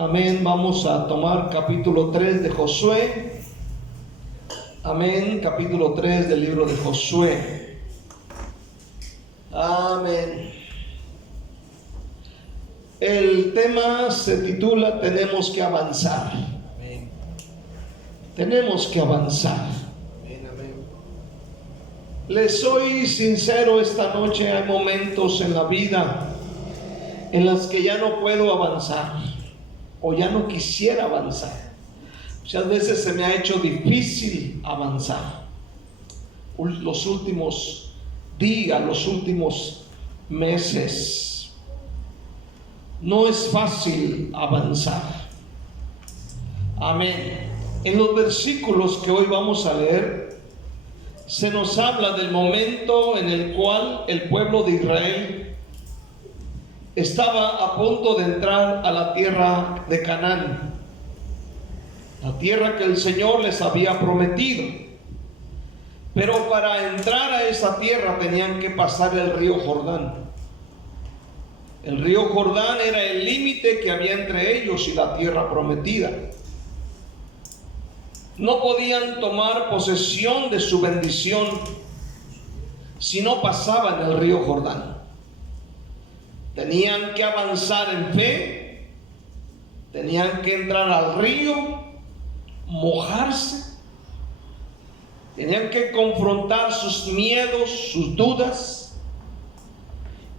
Amén. Vamos a tomar capítulo 3 de Josué. Amén. Capítulo 3 del libro de Josué. Amén. El tema se titula Tenemos que avanzar. Amén. Tenemos que avanzar. Amén, amén. Les soy sincero, esta noche hay momentos en la vida en las que ya no puedo avanzar o ya no quisiera avanzar. Muchas veces se me ha hecho difícil avanzar. Los últimos días, los últimos meses, no es fácil avanzar. Amén. En los versículos que hoy vamos a leer, se nos habla del momento en el cual el pueblo de Israel estaba a punto de entrar a la tierra de Canaán, la tierra que el Señor les había prometido. Pero para entrar a esa tierra tenían que pasar el río Jordán. El río Jordán era el límite que había entre ellos y la tierra prometida. No podían tomar posesión de su bendición si no pasaban el río Jordán. Tenían que avanzar en fe, tenían que entrar al río, mojarse, tenían que confrontar sus miedos, sus dudas,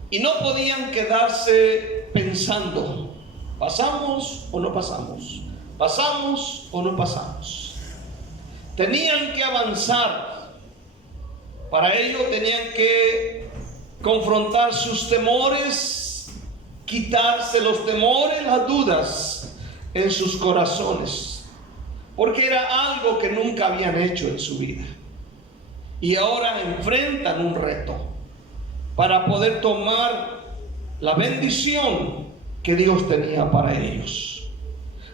y no podían quedarse pensando, ¿pasamos o no pasamos? ¿Pasamos o no pasamos? Tenían que avanzar. Para ello tenían que confrontar sus temores, quitarse los temores, las dudas en sus corazones, porque era algo que nunca habían hecho en su vida, y ahora enfrentan un reto para poder tomar la bendición que Dios tenía para ellos.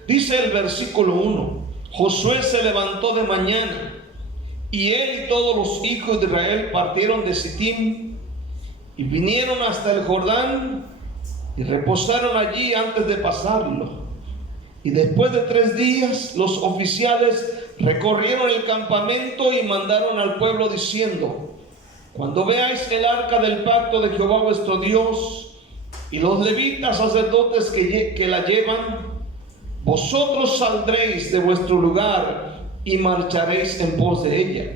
Dice el versículo 1: Josué se levantó de mañana, y él y todos los hijos de Israel partieron de Sittim y vinieron hasta el Jordán y reposaron allí antes de pasarlo. Y después de 3 días los oficiales recorrieron el campamento y mandaron al pueblo diciendo: cuando veáis el arca del pacto de Jehová vuestro Dios y los levitas sacerdotes que la llevan, vosotros saldréis de vuestro lugar y marcharéis en pos de ella,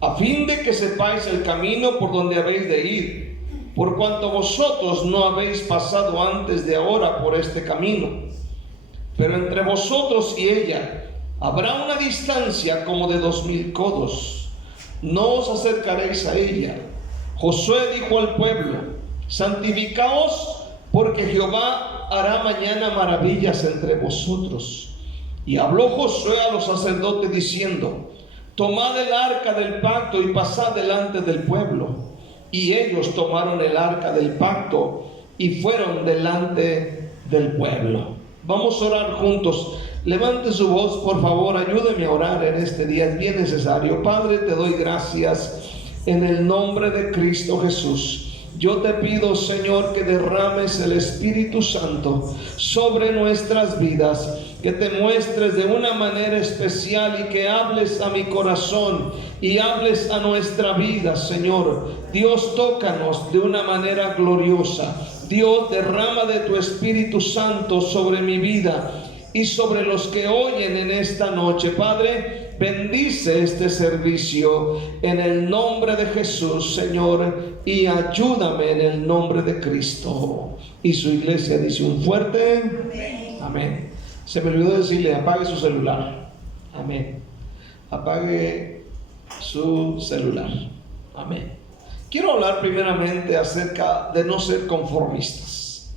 a fin de que sepáis el camino por donde habéis de ir, por cuanto vosotros no habéis pasado antes de ahora por este camino. Pero entre vosotros y ella habrá una distancia como de 2000 codos. No os acercaréis a ella. Josué dijo al pueblo: santificaos, porque Jehová hará mañana maravillas entre vosotros. Y habló Josué a los sacerdotes diciendo: tomad el arca del pacto y pasad delante del pueblo. Y ellos tomaron el arca del pacto y fueron delante del pueblo. Vamos a orar juntos. Levante su voz, por favor, ayúdeme a orar en este día, es bien necesario. Padre, te doy gracias en el nombre de Cristo Jesús. Yo te pido, Señor, que derrames el Espíritu Santo sobre nuestras vidas, que te muestres de una manera especial y que hables a mi corazón y hables a nuestra vida, Señor. Dios, tócanos de una manera gloriosa. Dios, derrama de tu Espíritu Santo sobre mi vida y sobre los que oyen en esta noche. Padre, bendice este servicio en el nombre de Jesús, Señor, y ayúdame en el nombre de Cristo. Y su iglesia dice un fuerte amén. Amén. Se me olvidó decirle: apague su celular. Amén. Apague su celular. Amén. Quiero hablar primeramente acerca de no ser conformistas.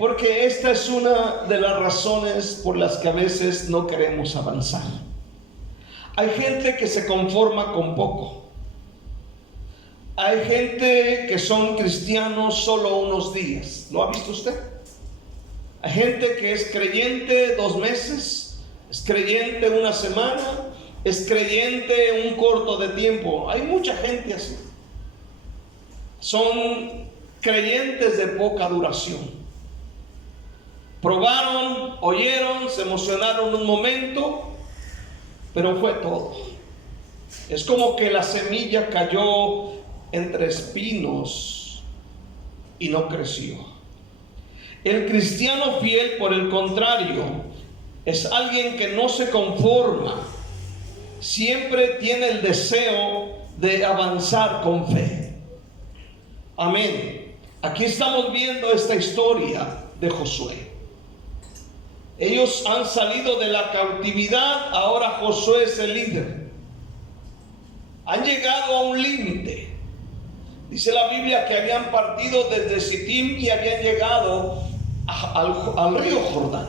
Porque esta es una de las razones por las que a veces no queremos avanzar. Hay gente que se conforma con poco. Hay gente que son cristianos solo unos días. ¿Lo ha visto usted? Hay gente que es creyente 2 meses, es creyente 1 semana, es creyente un corto de tiempo. Hay mucha gente así. Son creyentes de poca duración. Probaron, oyeron, se emocionaron un momento, pero fue todo. Es como que la semilla cayó entre espinos y no creció. El cristiano fiel, por el contrario, es alguien que no se conforma, siempre tiene el deseo de avanzar con fe. Amén. Aquí estamos viendo esta historia de Josué. Ellos han salido de la cautividad, ahora Josué es el líder. Han llegado a un límite. Dice la Biblia que habían partido desde Sittim y habían llegado al río Jordán.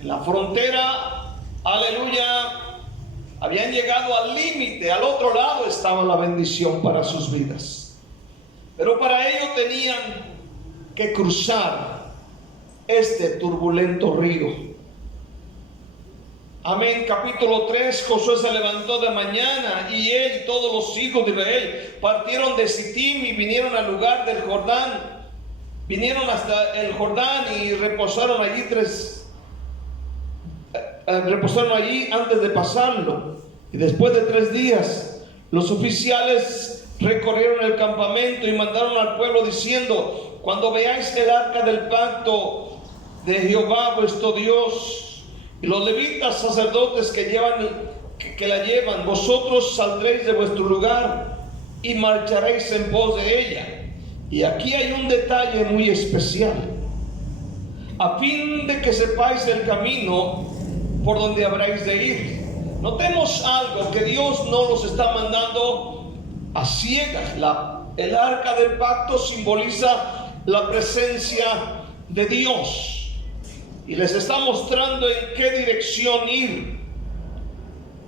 En la frontera, aleluya, habían llegado al límite. Al otro lado estaba la bendición para sus vidas. Pero para ello tenían que cruzar este turbulento río. Amén. Capítulo 3. Josué se levantó de mañana y él y todos los hijos de Israel partieron de Sittim y vinieron al lugar del Jordán. Vinieron hasta el Jordán y reposaron allí antes de pasarlo. Y después de 3 días, los oficiales recorrieron el campamento y mandaron al pueblo diciendo: cuando veáis el arca del pacto de Jehová vuestro Dios y los levitas sacerdotes que la llevan, vosotros saldréis de vuestro lugar y marcharéis en pos de ella. Y aquí hay un detalle muy especial, a fin de que sepáis el camino por donde habréis de ir. Notemos algo, que Dios no los está mandando a ciegas. El arca del pacto simboliza la presencia de Dios y les está mostrando en qué dirección ir.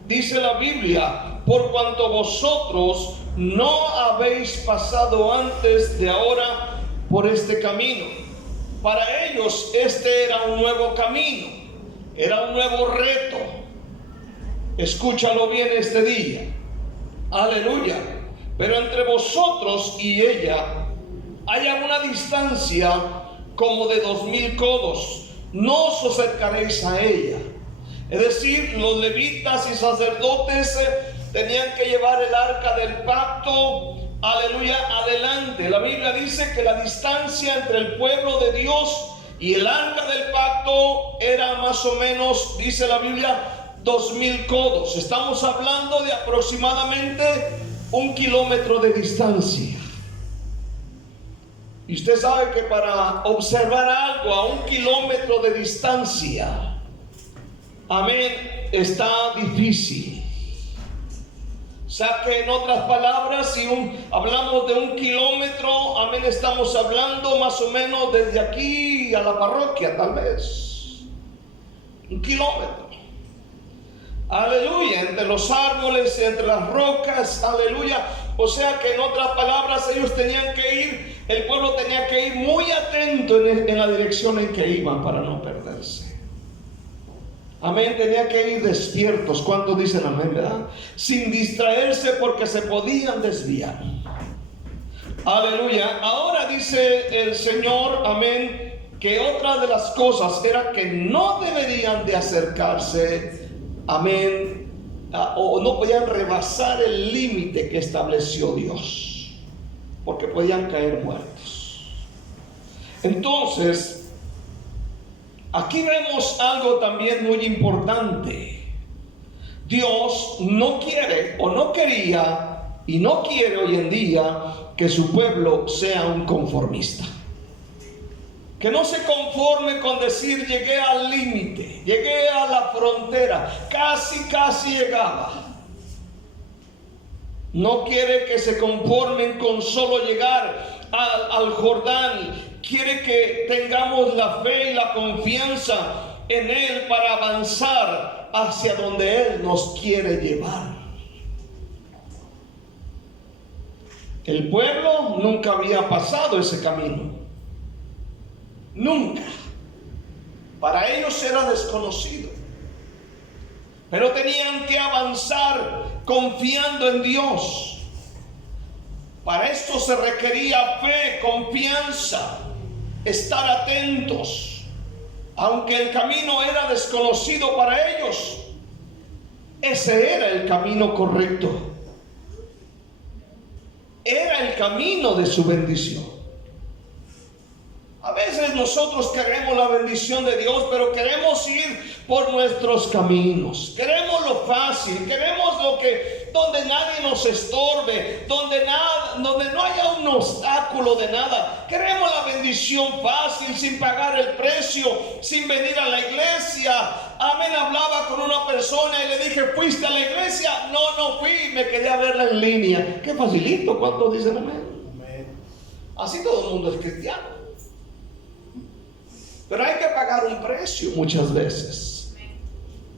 Dice la Biblia: por cuanto vosotros no habéis pasado antes de ahora por este camino. Para ellos este era un nuevo camino, era un nuevo reto. Escúchalo bien este día. Aleluya. Pero entre vosotros y ella haya una distancia como de 2000 codos. No os acercaréis a ella. Es decir, los levitas y sacerdotes tenían que llevar el arca del pacto, aleluya, adelante. La Biblia dice que la distancia entre el pueblo de Dios y el arca del pacto era más o menos, dice la Biblia, 2000 codos. Estamos hablando de aproximadamente 1 kilómetro de distancia. Y usted sabe que para observar algo a 1 kilómetro de distancia, amén, está difícil. O sea que en otras palabras, si hablamos de 1 kilómetro, amén, estamos hablando más o menos desde aquí a la parroquia, tal vez 1 kilómetro. Aleluya, entre los árboles, entre las rocas, aleluya. O sea que en otras palabras ellos tenían que ir, el pueblo tenía que ir muy atento en la dirección en que iban para no perderse. Amén, tenía que ir despiertos. ¿Cuántos dicen amén, verdad? Sin distraerse porque se podían desviar. Aleluya. Ahora dice el Señor, amén, que otra de las cosas era que no deberían de acercarse, amén, o no podían rebasar el límite que estableció Dios, porque podían caer muertos. Entonces, aquí vemos algo también muy importante. Dios no quiere o no quería y no quiere hoy en día que su pueblo sea un conformista. Que no se conforme con decir: llegué al límite, llegué a la frontera, casi llegaba. No quiere que se conformen con solo llegar al Jordán. Quiere que tengamos la fe y la confianza en Él para avanzar hacia donde Él nos quiere llevar. El pueblo nunca había pasado ese camino. Nunca. Para ellos era desconocido. Pero tenían que avanzar confiando en Dios. Para esto se requería fe, confianza, estar atentos. Aunque el camino era desconocido para ellos, ese era el camino correcto. Era el camino de su bendición. A veces nosotros queremos la bendición de Dios, pero queremos ir por nuestros caminos. Queremos lo fácil, queremos donde nadie nos estorbe, donde no haya un obstáculo de nada. Queremos la bendición fácil, sin pagar el precio, sin venir a la iglesia. Amén. Hablaba con una persona y le dije, ¿fuiste a la iglesia? No fui, me quedé a verla en línea. Qué facilito, ¿cuántos dicen amén? Así todo el mundo es cristiano. Pero hay que pagar un precio muchas veces.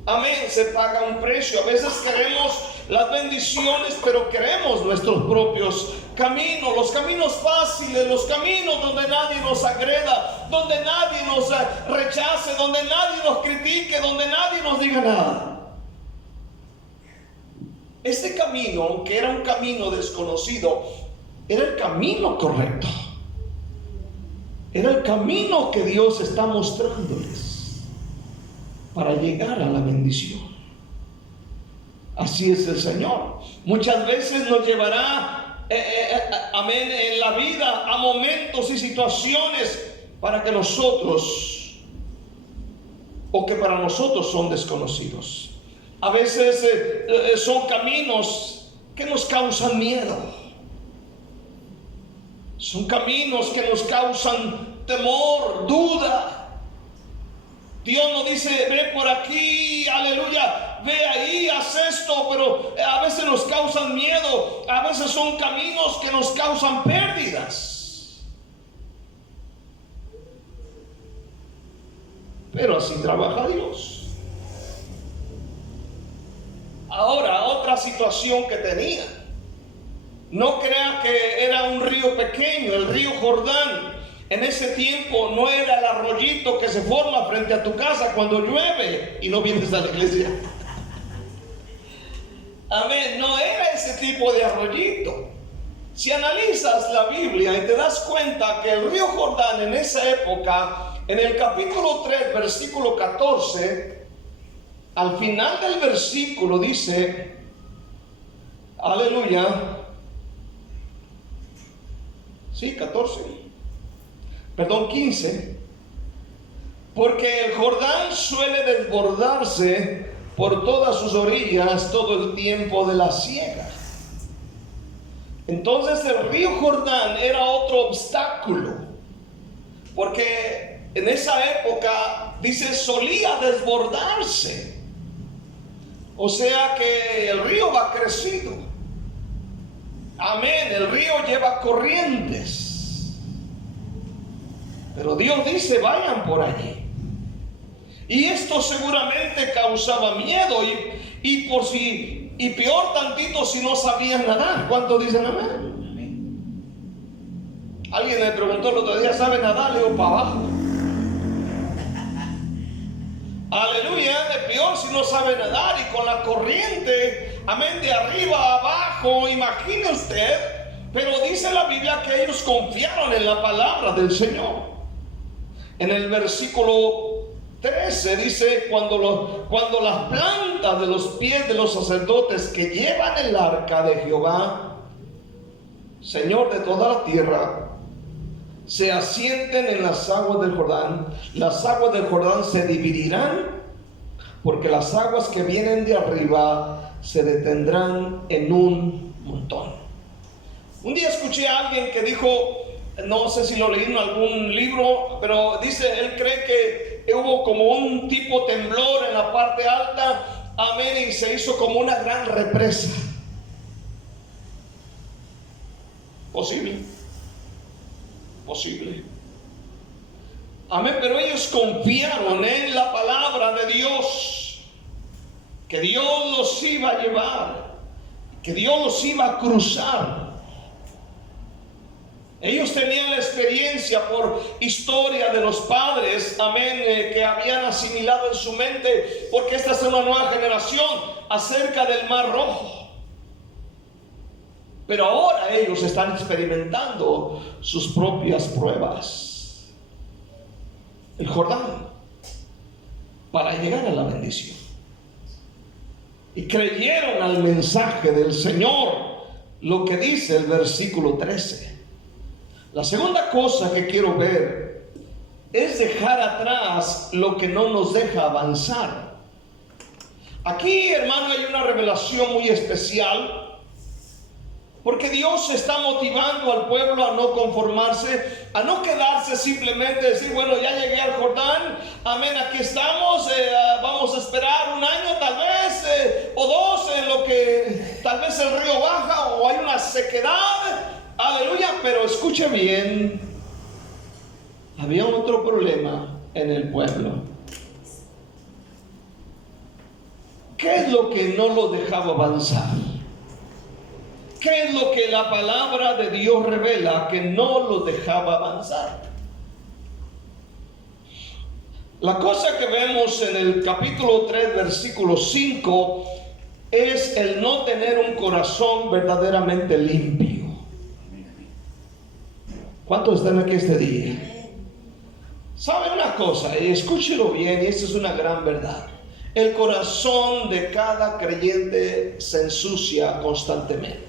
Amén, se paga un precio. A veces queremos las bendiciones, pero queremos nuestros propios caminos, los caminos fáciles, los caminos donde nadie nos agreda, donde nadie nos rechace, donde nadie nos critique, donde nadie nos diga nada. Este camino, aunque era un camino desconocido, era el camino correcto. Era el camino que Dios está mostrándoles para llegar a la bendición. Así es el Señor. Muchas veces nos llevará, amén, en la vida a momentos y situaciones para que nosotros, o que para nosotros son desconocidos. A veces son caminos que nos causan miedo. Son caminos que nos causan temor, duda. Dios nos dice, ve por aquí, aleluya, ve ahí, haz esto, pero a veces nos causan miedo. A veces son caminos que nos causan pérdidas. Pero así trabaja Dios. Ahora, otra situación que tenía. No crea que era un río pequeño, el río Jordán. En ese tiempo no era el arroyito que se forma frente a tu casa cuando llueve y no vienes a la iglesia. Amén, no era ese tipo de arroyito. Si analizas la Biblia y te das cuenta que el río Jordán en esa época, en el capítulo 3, versículo 14, al final del versículo dice, aleluya, sí, 15. Porque el Jordán suele desbordarse por todas sus orillas todo el tiempo de la siega. Entonces el río Jordán era otro obstáculo, porque en esa época, dice, solía desbordarse. O sea que el río va crecido. Amén, el río lleva corrientes. Pero Dios dice, vayan por allí. Y esto seguramente causaba miedo y peor tantito si no sabían nadar. ¿Cuántos dicen amén? Alguien me preguntó el otro día, ¿sabe nadar? Le digo, para abajo. Aleluya, de peor si no sabe nadar y con la corriente, amén, de arriba a abajo, imagine usted. Pero dice la Biblia que ellos confiaron en la palabra del Señor. En el versículo 13 dice, cuando las plantas de los pies de los sacerdotes que llevan el arca de Jehová, Señor de toda la tierra, se asienten en las aguas del Jordán, las aguas del Jordán se dividirán, porque las aguas que vienen de arriba se detendrán en un montón. Un día escuché a alguien que dijo, no sé si lo leí en algún libro, pero dice, él cree que hubo como un tipo temblor en la parte alta, amén, y se hizo como una gran represa. Posible. Amén, pero ellos confiaron en la palabra de Dios, que Dios los iba a llevar, que Dios los iba a cruzar. Ellos tenían la experiencia por historia de los padres, amén, que habían asimilado en su mente, porque esta es una nueva generación, acerca del Mar Rojo. Pero ahora ellos están experimentando sus propias pruebas. El Jordán. llegar a la bendición. Y creyeron al mensaje del Señor, lo que dice el versículo 13. La segunda cosa que quiero ver es dejar atrás lo que no nos deja avanzar. Aquí, hermano, hay una revelación muy especial, porque Dios está motivando al pueblo a no conformarse, a no quedarse simplemente decir, bueno, ya llegué al Jordán, amén, aquí estamos, vamos a esperar un año tal vez, o dos, en lo que tal vez el río baja o hay una sequedad, aleluya. Pero escuche bien, había otro problema en el pueblo. ¿Qué es lo que no lo dejaba avanzar? ¿Qué es lo que la palabra de Dios revela que no lo dejaba avanzar? La cosa que vemos en el capítulo 3, versículo 5, es el no tener un corazón verdaderamente limpio. ¿Cuántos están aquí este día? ¿Sabe una cosa? Escúchelo bien, y esta es una gran verdad. El corazón de cada creyente se ensucia constantemente.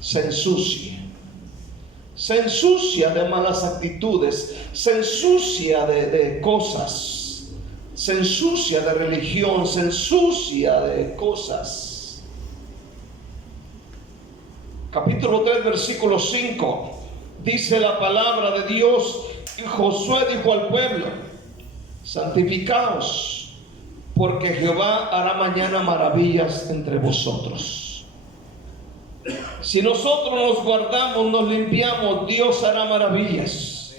Se ensucia de malas actitudes, se ensucia de cosas, se ensucia de religión, se ensucia de cosas. Capítulo 3, versículo 5, dice la palabra de Dios, y Josué dijo al pueblo: santificaos, porque Jehová hará mañana maravillas entre vosotros. Si nosotros nos guardamos, nos limpiamos, Dios hará maravillas.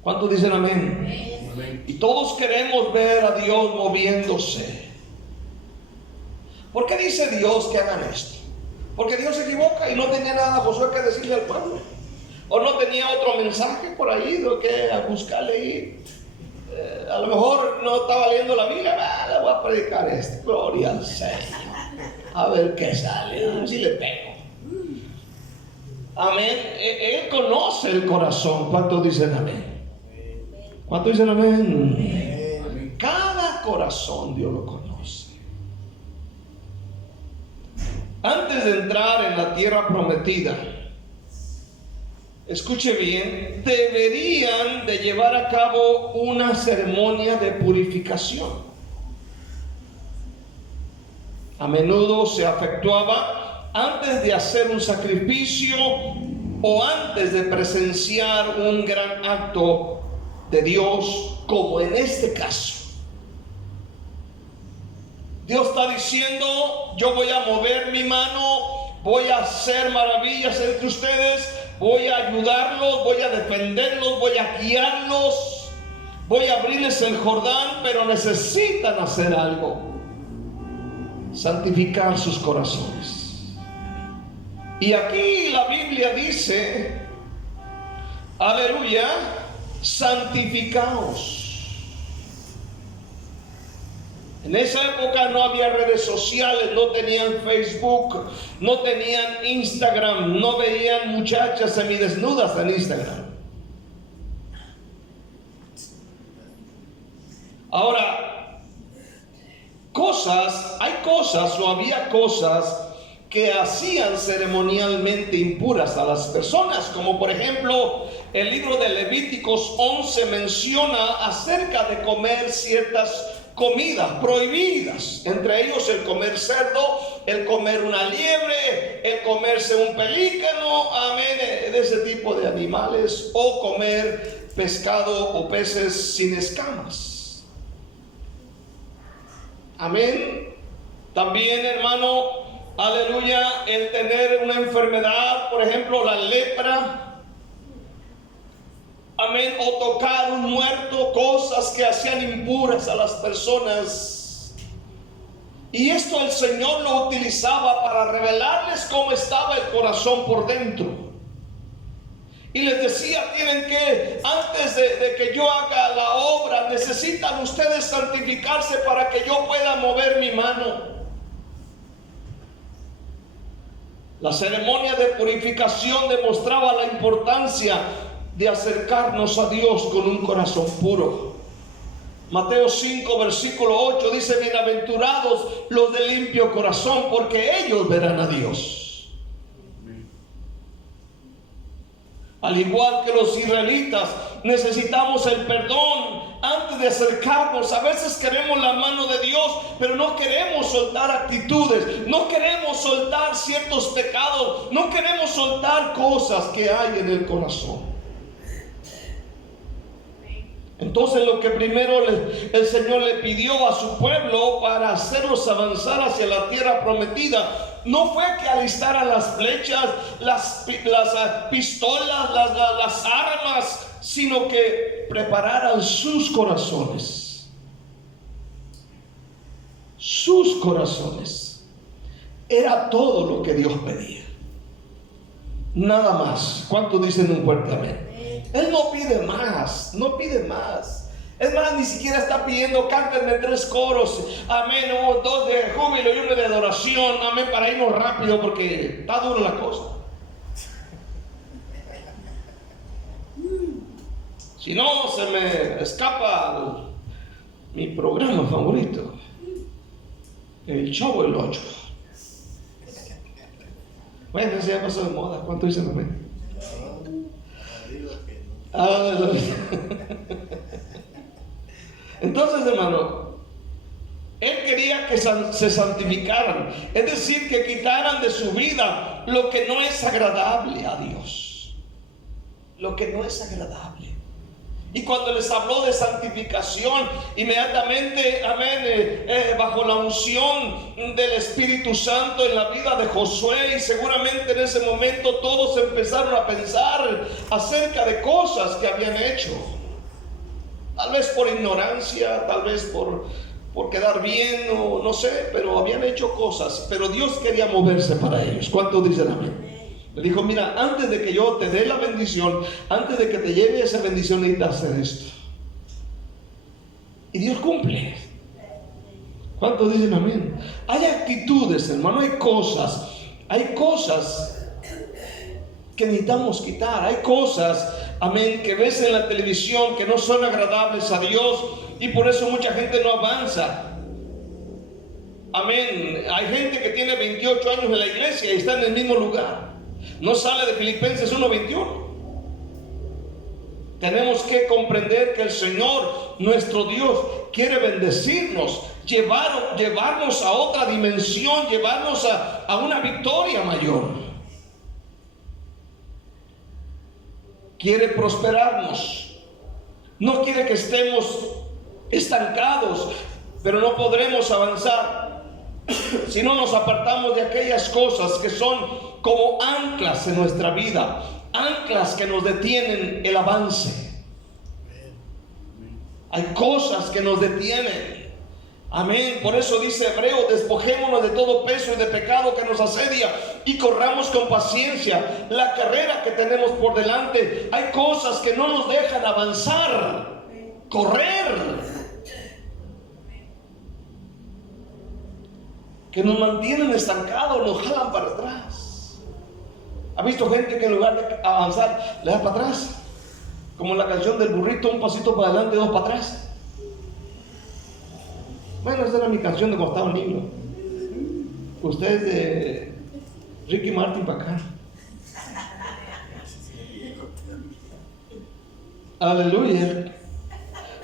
¿Cuántos dicen amén? Y todos queremos ver a Dios moviéndose. ¿Por qué dice Dios que hagan esto? Porque Dios se equivoca y no tenía nada a Josué que decirle al pueblo, o no tenía otro mensaje por ahí de que a buscarle ahí. A lo mejor no estaba leyendo la Biblia. Le voy a predicar esto, gloria al Señor, a ver qué sale, a ver si le pego. Amén. Él conoce el corazón. ¿Cuántos dicen amén? ¿Cuántos dicen amén? Cada corazón Dios lo conoce. Antes de entrar en la tierra prometida, escuche bien, deberían de llevar a cabo una ceremonia de purificación. A menudo se efectuaba antes de hacer un sacrificio o antes de presenciar un gran acto de Dios, como en este caso. Dios está diciendo: yo voy a mover mi mano, voy a hacer maravillas entre ustedes, voy a ayudarlos, voy a defenderlos, voy a guiarlos, voy a abrirles el Jordán, pero necesitan hacer algo: santificar sus corazones. Y aquí la Biblia dice, aleluya, santificaos. En esa época no había redes sociales, no tenían Facebook, no tenían Instagram, no veían muchachas semidesnudas en Instagram. Ahora, había cosas que hacían ceremonialmente impuras a las personas, como por ejemplo el libro de Levíticos 11 menciona acerca de comer ciertas comidas prohibidas, entre ellos el comer cerdo, el comer una liebre, el comerse un pelícano, amén, de ese tipo de animales, o comer pescado o peces sin escamas. Amén. También, hermano, aleluya, el tener una enfermedad, por ejemplo la lepra, amén, o tocar un muerto, cosas que hacían impuras a las personas. Y esto el Señor lo utilizaba para revelarles cómo estaba el corazón por dentro. Y les decía: tienen que, antes de que yo haga la obra, necesitan ustedes santificarse para que yo pueda mover mi mano. La ceremonia de purificación demostraba la importancia de acercarnos a Dios con un corazón puro. Mateo 5, versículo 8 dice: bienaventurados los de limpio corazón, porque ellos verán a Dios. Al igual que los israelitas, necesitamos el perdón antes de acercarnos. A veces queremos la mano de Dios, pero no queremos soltar actitudes, no queremos soltar ciertos pecados, no queremos soltar cosas que hay en el corazón. Entonces lo que primero el Señor le pidió a su pueblo para hacerlos avanzar hacia la tierra prometida, no fue que alistaran las flechas, las pistolas, las armas, sino que prepararan sus corazones. Sus corazones. Era todo lo que Dios pedía. Nada más. ¿Cuántos dicen un fuerte amén? Él no pide más, no pide más. Es más, ni siquiera está pidiendo cántenme 3 coros, amén, 2 de júbilo y 1 de adoración, amén, para irnos rápido porque está dura la cosa. Si no, se me escapa mi programa favorito, El Chavo del Ocho. Bueno, ese ya pasó de moda. ¿Cuánto dicen amén? Entonces, hermano, Él quería que se santificaran, es decir, que quitaran de su vida lo que no es agradable a Dios, lo que no es agradable. Y cuando les habló de santificación, inmediatamente, amén, bajo la unción del Espíritu Santo en la vida de Josué, y seguramente en ese momento todos empezaron a pensar acerca de cosas que habían hecho. Tal vez por ignorancia, tal vez por quedar bien, o no sé, pero habían hecho cosas, pero Dios quería moverse para ellos. ¿Cuántos dicen amén? Le dijo: mira, antes de que yo te dé la bendición, antes de que te lleve esa bendición, necesitas hacer esto. Y Dios cumple. ¿Cuántos dicen amén? Hay actitudes, hermano, hay cosas que necesitamos quitar. Hay cosas, amén, que ves en la televisión que no son agradables a Dios, y por eso mucha gente no avanza. Amén. Hay gente que tiene 28 años en la iglesia y está en el mismo lugar. No sale de Filipenses 1:21. Tenemos que comprender que el Señor, nuestro Dios, quiere bendecirnos, llevarnos a otra dimensión, llevarnos a una victoria mayor. Quiere prosperarnos. No quiere que estemos estancados, pero no podremos avanzar si no nos apartamos de aquellas cosas que son como anclas en nuestra vida, anclas que nos detienen el avance. Hay cosas que nos detienen. Amén. Por eso dice Hebreo: despojémonos de todo peso y de pecado que nos asedia y corramos con paciencia la carrera que tenemos por delante. Hay cosas que no nos dejan avanzar, correr, que nos mantienen estancados, nos jalan para atrás. ¿Ha visto gente que en lugar de avanzar le da para atrás? Como la canción del burrito: un pasito para adelante, 2 para atrás. Bueno, esa era mi canción de cuando estaba niño. Usted es de Ricky Martin para acá. Aleluya.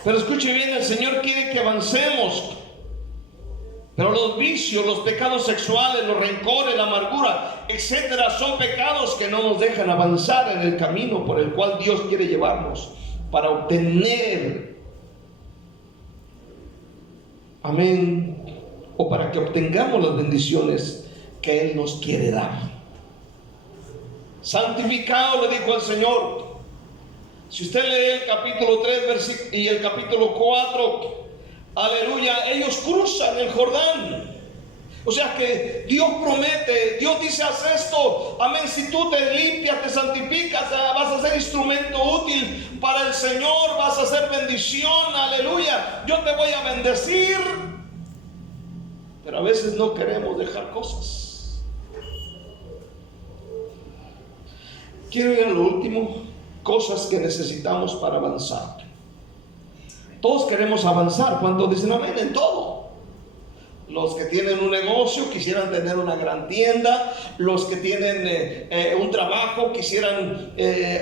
Pero escuche bien, el Señor quiere que avancemos. Pero los vicios, los pecados sexuales, los rencores, la amargura, etcétera, son pecados que no nos dejan avanzar en el camino por el cual Dios quiere llevarnos para obtener, amén, o para que obtengamos las bendiciones que Él nos quiere dar. Santificado, le dijo el Señor. Si usted lee el capítulo 3 y el capítulo 4, aleluya, ellos cruzan el Jordán. O sea que Dios promete, Dios dice: haz esto, amén. Si tú te limpias, te santificas, vas a ser instrumento útil para el Señor, vas a ser bendición, aleluya. Yo te voy a bendecir. Pero a veces no queremos dejar cosas. Quiero ir a lo último: cosas que necesitamos para avanzar. Todos queremos avanzar. ¿Cuántos dicen amén? En todo. Los que tienen un negocio quisieran tener una gran tienda. Los que tienen un trabajo quisieran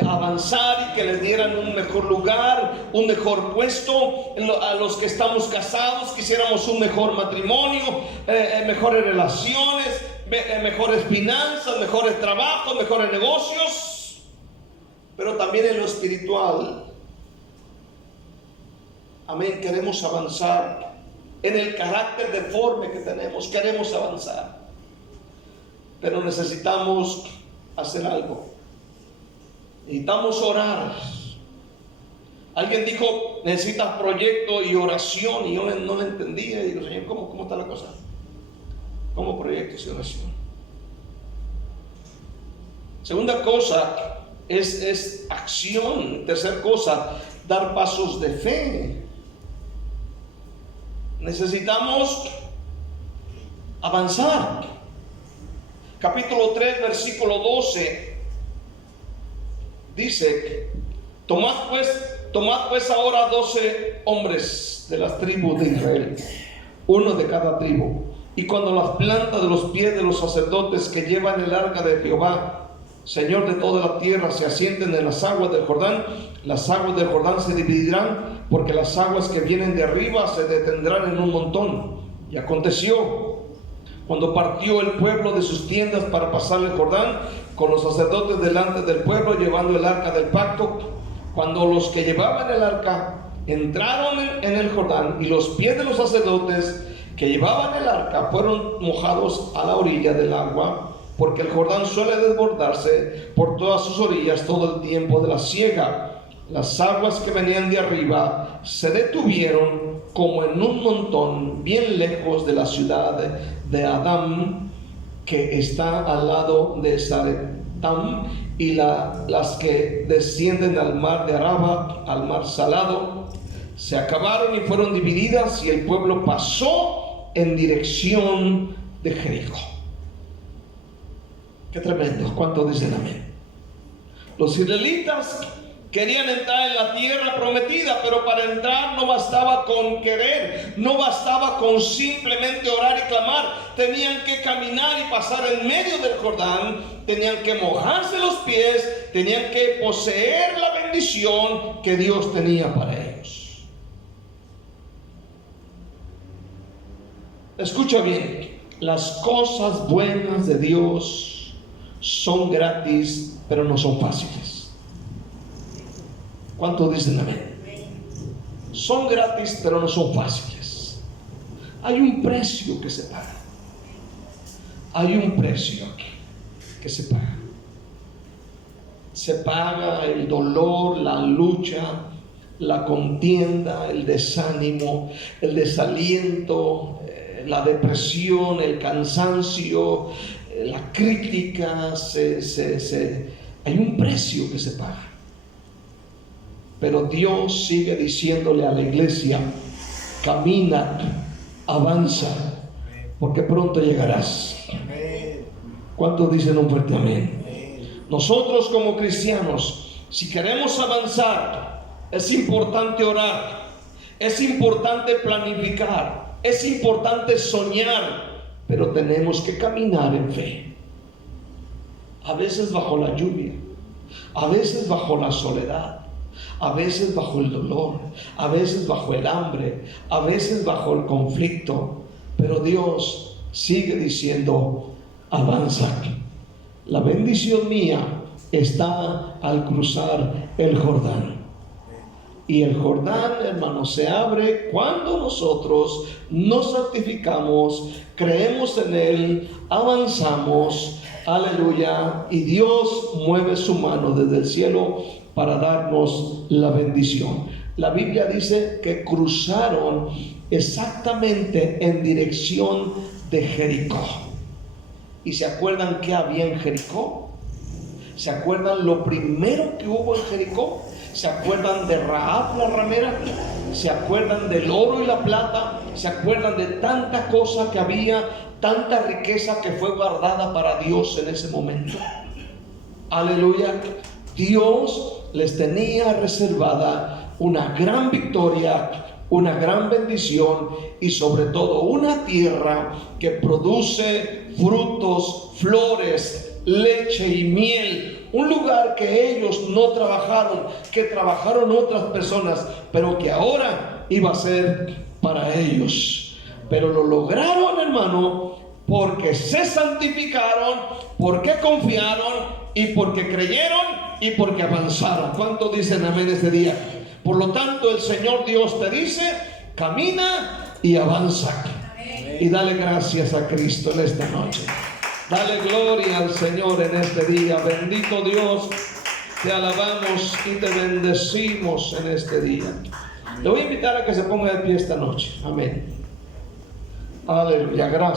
avanzar y que les dieran un mejor lugar, un mejor puesto. A los que estamos casados quisiéramos un mejor matrimonio, mejores relaciones, mejores finanzas, mejores trabajos, mejores negocios. Pero también en lo espiritual, amén, queremos avanzar. En el carácter deforme que tenemos, queremos avanzar. Pero necesitamos hacer algo. Necesitamos orar. Alguien dijo, necesitas proyecto y oración. Y yo no lo entendía. Y digo, Señor, ¿cómo está la cosa? ¿Cómo proyectos y oración? Segunda cosa es acción. Tercera cosa, dar pasos de fe. Necesitamos avanzar. Capítulo 3, versículo 12 dice: tomad pues ahora 12 hombres de las tribus de Israel, uno de cada tribu, y cuando las plantas de los pies de los sacerdotes que llevan el arca de Jehová, Señor de toda la tierra, se asienten en las aguas del Jordán, las aguas del Jordán se dividirán, porque las aguas que vienen de arriba se detendrán en un montón. Y aconteció, cuando partió el pueblo de sus tiendas para pasar el Jordán, con los sacerdotes delante del pueblo, llevando el arca del pacto, cuando los que llevaban el arca entraron en el Jordán, y los pies de los sacerdotes que llevaban el arca fueron mojados a la orilla del agua, porque el Jordán suele desbordarse por todas sus orillas todo el tiempo de la siega. Las aguas que venían de arriba se detuvieron como en un montón bien lejos de la ciudad de Adam, que está al lado de Zaretam, y las que descienden al mar de Araba, al mar salado, se acabaron y fueron divididas, y el pueblo pasó en dirección de Jericó. Qué tremendo. ¿Cuántos dicen amén? Los israelitas querían entrar en la tierra prometida, pero para entrar no bastaba con querer, no bastaba con simplemente orar y clamar. Tenían que caminar y pasar en medio del Jordán, tenían que mojarse los pies, tenían que poseer la bendición que Dios tenía para ellos. Escucha bien, las cosas buenas de Dios son gratis, pero no son fáciles. ¿Cuántos dicen amén? Son gratis, pero no son fáciles. Hay un precio que se paga. Hay un precio que se paga. Se paga el dolor, la lucha, la contienda, el desánimo, el desaliento, la depresión, el cansancio, la crítica. Hay un precio que se paga. Pero Dios sigue diciéndole a la iglesia: camina, avanza, porque pronto llegarás. ¿Cuántos dicen un fuerte amén? Nosotros como cristianos, si queremos avanzar, es importante orar, es importante planificar, es importante soñar, pero tenemos que caminar en fe. A veces bajo la lluvia, a veces bajo la soledad, a veces bajo el dolor, a veces bajo el hambre, a veces bajo el conflicto, pero Dios sigue diciendo: avanza. La bendición mía está al cruzar el Jordán. Y el Jordán, hermanos, se abre cuando nosotros nos santificamos, creemos en Él, avanzamos, aleluya, y Dios mueve su mano desde el cielo para darnos la bendición. La Biblia dice que cruzaron exactamente en dirección de Jericó. ¿Y se acuerdan qué había en Jericó? ¿Se acuerdan lo primero que hubo en Jericó? ¿Se acuerdan de Rahab la ramera? ¿Se acuerdan del oro y la plata? ¿Se acuerdan de tanta cosa que había, tanta riqueza que fue guardada para Dios en ese momento? Aleluya. Dios les tenía reservada una gran victoria, una gran bendición y sobre todo una tierra que produce frutos, flores, leche y miel. Un lugar que ellos no trabajaron, que trabajaron otras personas, pero que ahora iba a ser para ellos. Pero lo lograron, hermano, porque se santificaron, porque confiaron y porque creyeron y porque avanzaron. ¿Cuántos dicen amén este día? Por lo tanto, el Señor Dios te dice: camina y avanza. Y dale gracias a Cristo en esta noche. Dale gloria al Señor en este día. Bendito Dios, te alabamos y te bendecimos en este día. Le voy a invitar a que se ponga de pie esta noche. Amén. Aleluya, gracias.